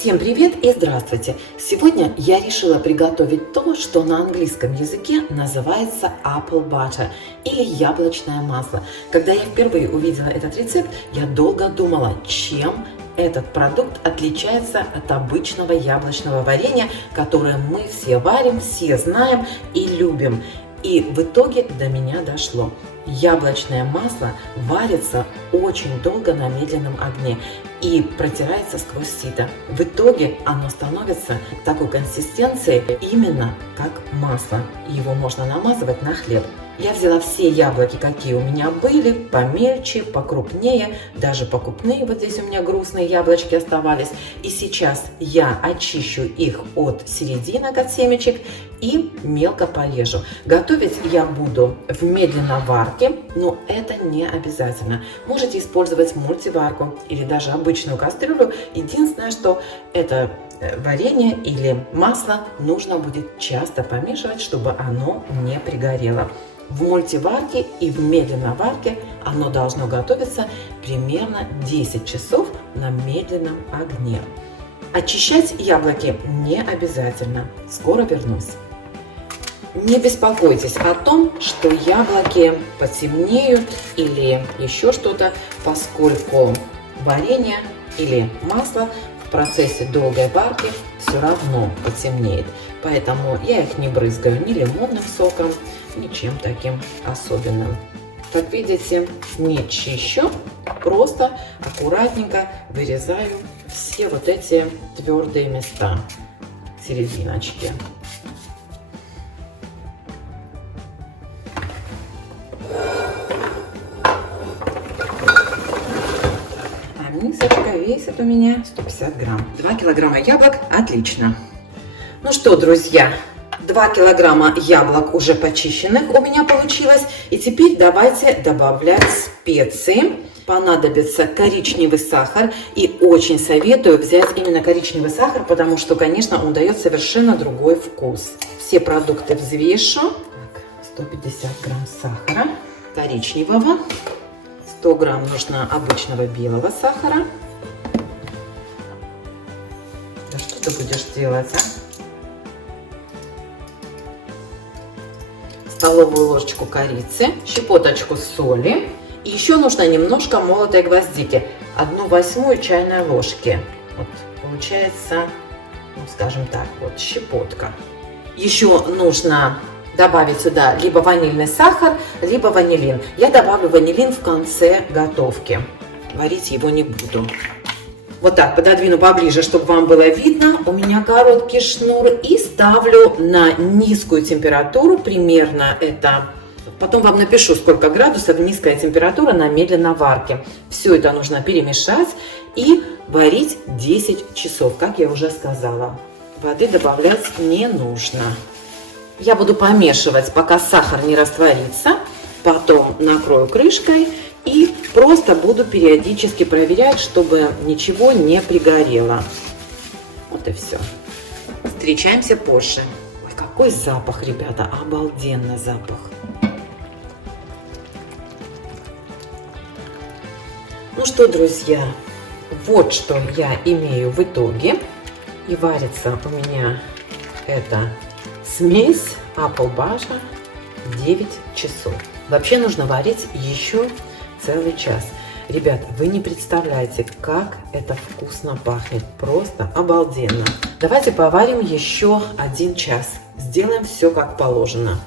Всем привет и здравствуйте! Сегодня я решила приготовить то, что на английском языке называется apple butter или яблочное масло. Когда я впервые увидела этот рецепт, я долго думала, чем этот продукт отличается от обычного яблочного варенья, которое мы все варим, все знаем и любим. И в итоге до меня дошло. Яблочное масло варится очень долго на медленном огне и протирается сквозь сито. В итоге оно становится такой консистенции именно как масло. Его можно намазывать на хлеб. Я взяла все яблоки, какие у меня были, помельче, покрупнее, даже покупные, вот здесь у меня грустные яблочки оставались. И сейчас я очищу их от серединок, от семечек и мелко порежу. Готовить я буду в медленноварке, но это не обязательно. Можете использовать мультиварку или даже обычную кастрюлю. Единственное, что это варенье или масло нужно будет часто помешивать, чтобы оно не пригорело. В мультиварке и в медленноварке оно должно готовиться примерно 10 часов на медленном огне. Очищать яблоки не обязательно. Скоро вернусь. Не беспокойтесь о том, что яблоки потемнеют или еще что-то, поскольку варенье или масло в процессе долгой варки все равно потемнеет. Поэтому я их не брызгаю ни лимонным соком, ничем таким особенным. Как видите, не чищу, просто аккуратненько вырезаю все вот эти твердые места, серединочки. А мисочка весит у меня 150 грамм. 2 килограмма яблок, отлично. Ну что, друзья, 2 килограмма яблок уже почищенных у меня получилось. И теперь давайте добавлять специи. Понадобится коричневый сахар. И очень советую взять именно коричневый сахар, потому что, конечно, он дает совершенно другой вкус. Все продукты взвешу. 150 грамм сахара коричневого. 100 грамм нужно обычного белого сахара. Да что ты будешь делать, а? Столовую ложечку корицы, щепоточку соли. И еще нужно немножко молотой гвоздики. 1/8 чайной ложки. Вот получается, ну, скажем так, вот щепотка. Еще нужно добавить сюда либо ванильный сахар, либо ванилин. Я добавлю ванилин в конце готовки. Варить его не буду. Вот так пододвину поближе, чтобы вам было видно. У меня короткий шнур. И ставлю на низкую температуру. Примерно это... Потом вам напишу, сколько градусов низкая температура на медленноварке. Все это нужно перемешать и варить 10 часов, как я уже сказала. Воды добавлять не нужно. Я буду помешивать, пока сахар не растворится. Потом накрою крышкой. И просто буду периодически проверять, чтобы ничего не пригорело. Вот и все. Встречаемся позже. Ой, какой запах, ребята! Обалденный запах. Ну что, друзья, вот что я имею в итоге. И варится у меня эта смесь apple butter 9 часов. Вообще нужно варить еще целый час. Ребят, вы не представляете, как это вкусно пахнет. Просто обалденно. Давайте поварим еще 1 час. Сделаем все как положено.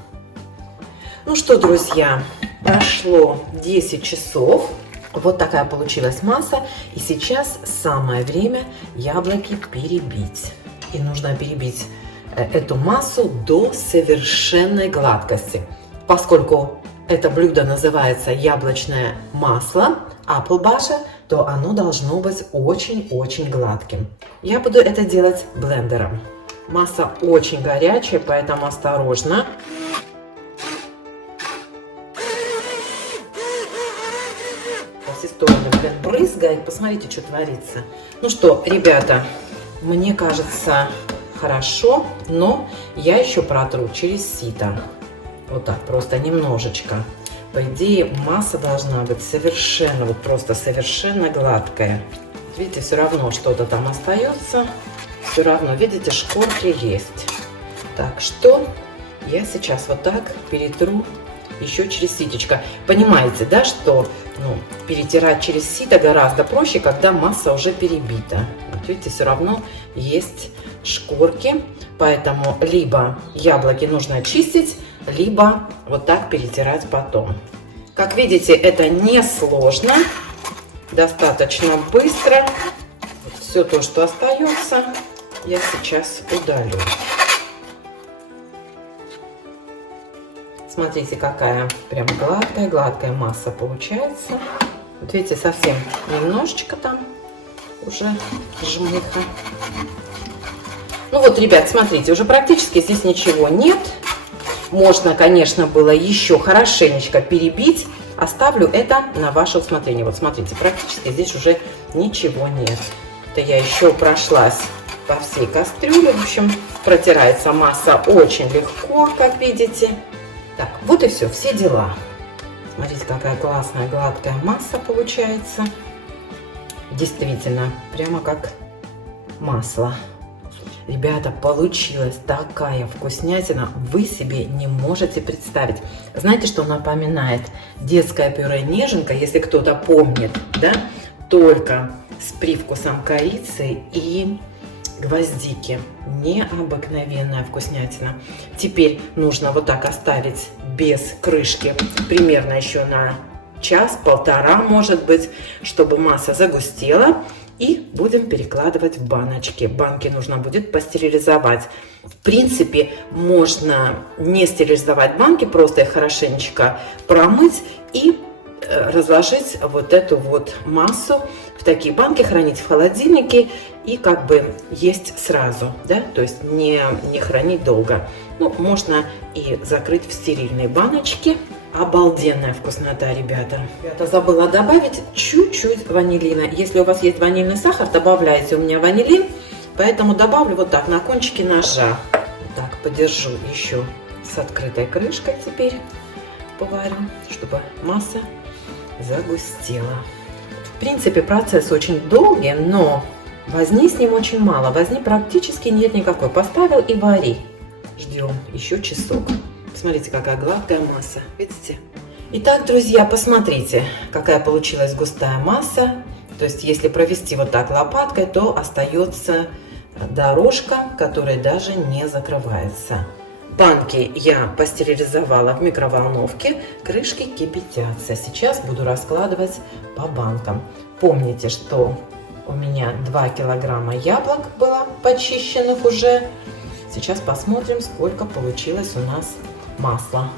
Ну что, друзья, прошло 10 часов. Вот такая получилась масса. И сейчас самое время яблоки перебить. И нужно перебить эту массу до совершенной гладкости. Поскольку это блюдо называется яблочное масло, apple butter, то оно должно быть очень-очень гладким. Я буду это делать блендером. Масса очень горячая, поэтому осторожно. Все стороны брызгает. Посмотрите, что творится. Ну что, ребята, мне кажется, хорошо, но я еще протру через сито. Вот так, просто немножечко. По идее, масса должна быть совершенно, вот просто совершенно гладкая. Видите, все равно что-то там остается. Все равно, видите, шкурки есть. Так что я сейчас вот так перетру еще через ситечко. Понимаете, да, что перетирать через сито гораздо проще, когда масса уже перебита. Вот видите, все равно есть шкурки, поэтому либо яблоки нужно очистить, либо вот так перетирать потом. Как видите, это несложно, достаточно быстро. Вот все то, что остается, я сейчас удалю. Смотрите, какая прям гладкая масса получается. Вот видите, совсем немножечко там уже жмыха. Ну вот, ребят, смотрите, уже практически здесь ничего нет. Можно, конечно, было еще хорошенечко перебить. Оставлю это на ваше усмотрение. Вот смотрите, практически здесь уже ничего нет. Это я еще прошлась по всей кастрюле. В общем, протирается масса очень легко, как видите. Так, вот и все дела. Смотрите, какая классная гладкая масса получается. Действительно, прямо как масло. Ребята, получилась такая вкуснятина, вы себе не можете представить. Знаете, что напоминает? Детское пюре неженка, если кто-то помнит, да? Только с привкусом корицы и гвоздики. Необыкновенная вкуснятина. Теперь нужно вот так оставить без крышки примерно еще на час-полтора, может быть, чтобы масса загустела. И будем перекладывать в баночки. Банки нужно будет постерилизовать. В принципе, можно не стерилизовать банки, просто их хорошенечко промыть и разложить вот эту вот массу в такие банки, хранить в холодильнике и как бы есть сразу, да, то есть не хранить долго. Ну, можно и закрыть в стерильные баночки. Обалденная вкуснота, ребята. Я забыла добавить чуть-чуть ванилина. Если у вас есть ванильный сахар, добавляйте. У меня ванилин, поэтому добавлю вот так на кончике ножа. Вот так подержу еще с открытой крышкой теперь. Поварю, чтобы масса загустела. В принципе, процесс очень долгий, но возни с ним очень мало. Возни практически нет никакой. Поставил и вари. Ждем еще часок. Смотрите, какая гладкая масса. Видите? Итак, друзья, посмотрите, какая получилась густая масса. То есть, если провести вот так лопаткой, то остается дорожка, которая даже не закрывается. Банки я постерилизовала в микроволновке, крышки кипятятся. Сейчас буду раскладывать по банкам. Помните, что у меня 2 килограмма яблок было почищенных уже. Сейчас посмотрим, сколько получилось у нас масла.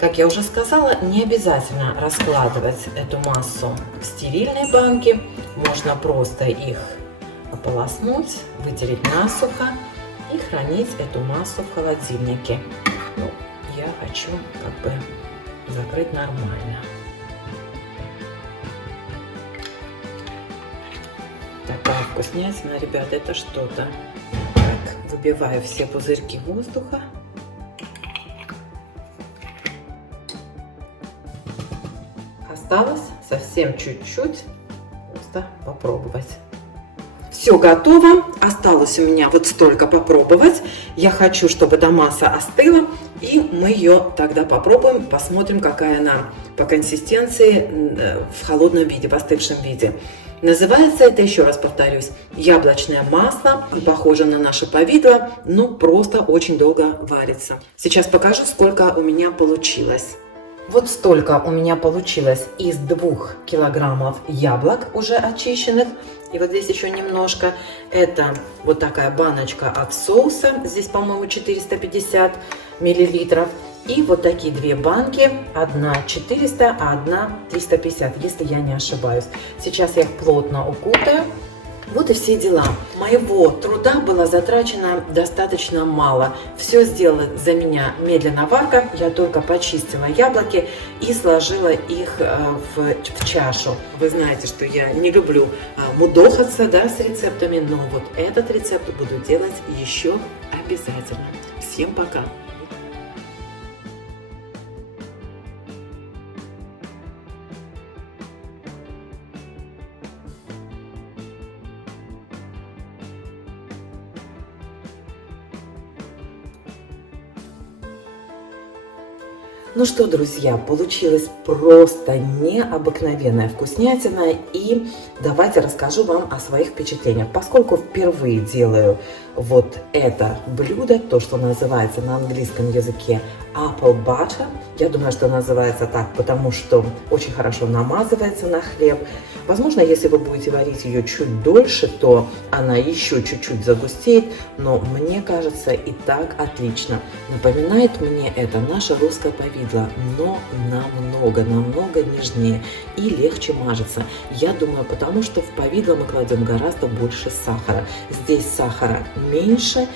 Как я уже сказала, не обязательно раскладывать эту массу в стерильные банки. Можно просто их ополоснуть, вытереть насухо и хранить эту массу в холодильнике. Ну, я хочу как бы закрыть нормально. Такая вкуснятина, ребята, это что-то. Так, выбиваю все пузырьки воздуха. Осталось совсем чуть-чуть, просто попробовать. Все готово, осталось у меня вот столько попробовать. Я хочу, чтобы эта масса остыла, и мы ее тогда попробуем, посмотрим, какая она по консистенции в холодном виде, в остывшем виде. Называется это, еще раз повторюсь, яблочное масло, похоже на наше повидло, но просто очень долго варится. Сейчас покажу, сколько у меня получилось. Вот столько у меня получилось из 2 килограммов яблок уже очищенных. И вот здесь еще немножко. Это вот такая баночка от соуса. Здесь, по-моему, 450 миллилитров. И вот такие 2 банки. Одна 400, а одна 350, если я не ошибаюсь. Сейчас я их плотно укутаю. Вот и все дела. Моего труда было затрачено достаточно мало. Все сделала за меня медленно варка. Я только почистила яблоки и сложила их в чашу. Вы знаете, что я не люблю мудохаться, да, с рецептами, но вот этот рецепт буду делать еще обязательно. Всем пока! Ну что, друзья, получилась просто необыкновенная вкуснятина, и давайте расскажу вам о своих впечатлениях. Поскольку впервые делаю вот это блюдо, то, что называется на английском языке apple butter, я думаю, что называется так, потому что очень хорошо намазывается на хлеб. Возможно, если вы будете варить ее чуть дольше, то она еще чуть-чуть загустеет, но мне кажется, и так отлично. Напоминает мне это наше русское повидло, но намного нежнее и легче мажется. Я думаю, потому что в повидло мы кладем гораздо больше сахара. Здесь сахара меньше,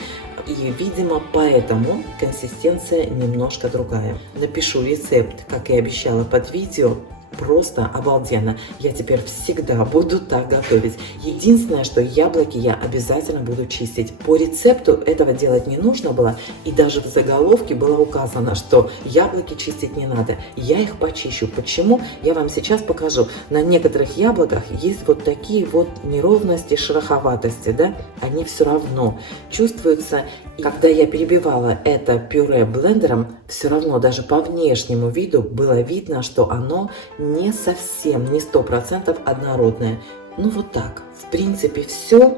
и, видимо, поэтому консистенция немножко другая. Напишу рецепт, как и обещала, под видео. Просто обалденно. Я теперь всегда буду так готовить. Единственное, что яблоки я обязательно буду чистить. По рецепту этого делать не нужно было. И даже в заголовке было указано, что яблоки чистить не надо. Я их почищу. Почему? Я вам сейчас покажу. На некоторых яблоках есть вот такие вот неровности, шероховатости, да? Они все равно чувствуются. И когда я перебивала это пюре блендером, все равно даже по внешнему виду было видно, что оно не совсем, не 100% однородное. Ну вот так. В принципе, все.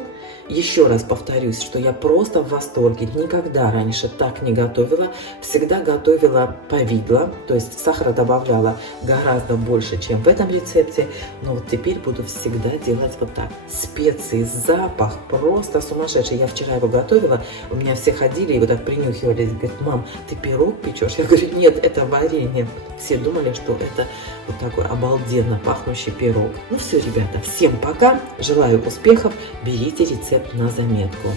Еще раз повторюсь, что я просто в восторге. Никогда раньше так не готовила. Всегда готовила повидло, то есть сахара добавляла гораздо больше, чем в этом рецепте. Но вот теперь буду всегда делать вот так. Специи, запах просто сумасшедший. Я вчера его готовила, у меня все ходили и вот так принюхивались. Говорят: мам, ты пирог печешь? Я говорю: нет, это варенье. Все думали, что это вот такой обалденно пахнущий пирог. Ну все, ребята, всем пока. Желаю успехов. Берите рецепт на заметку.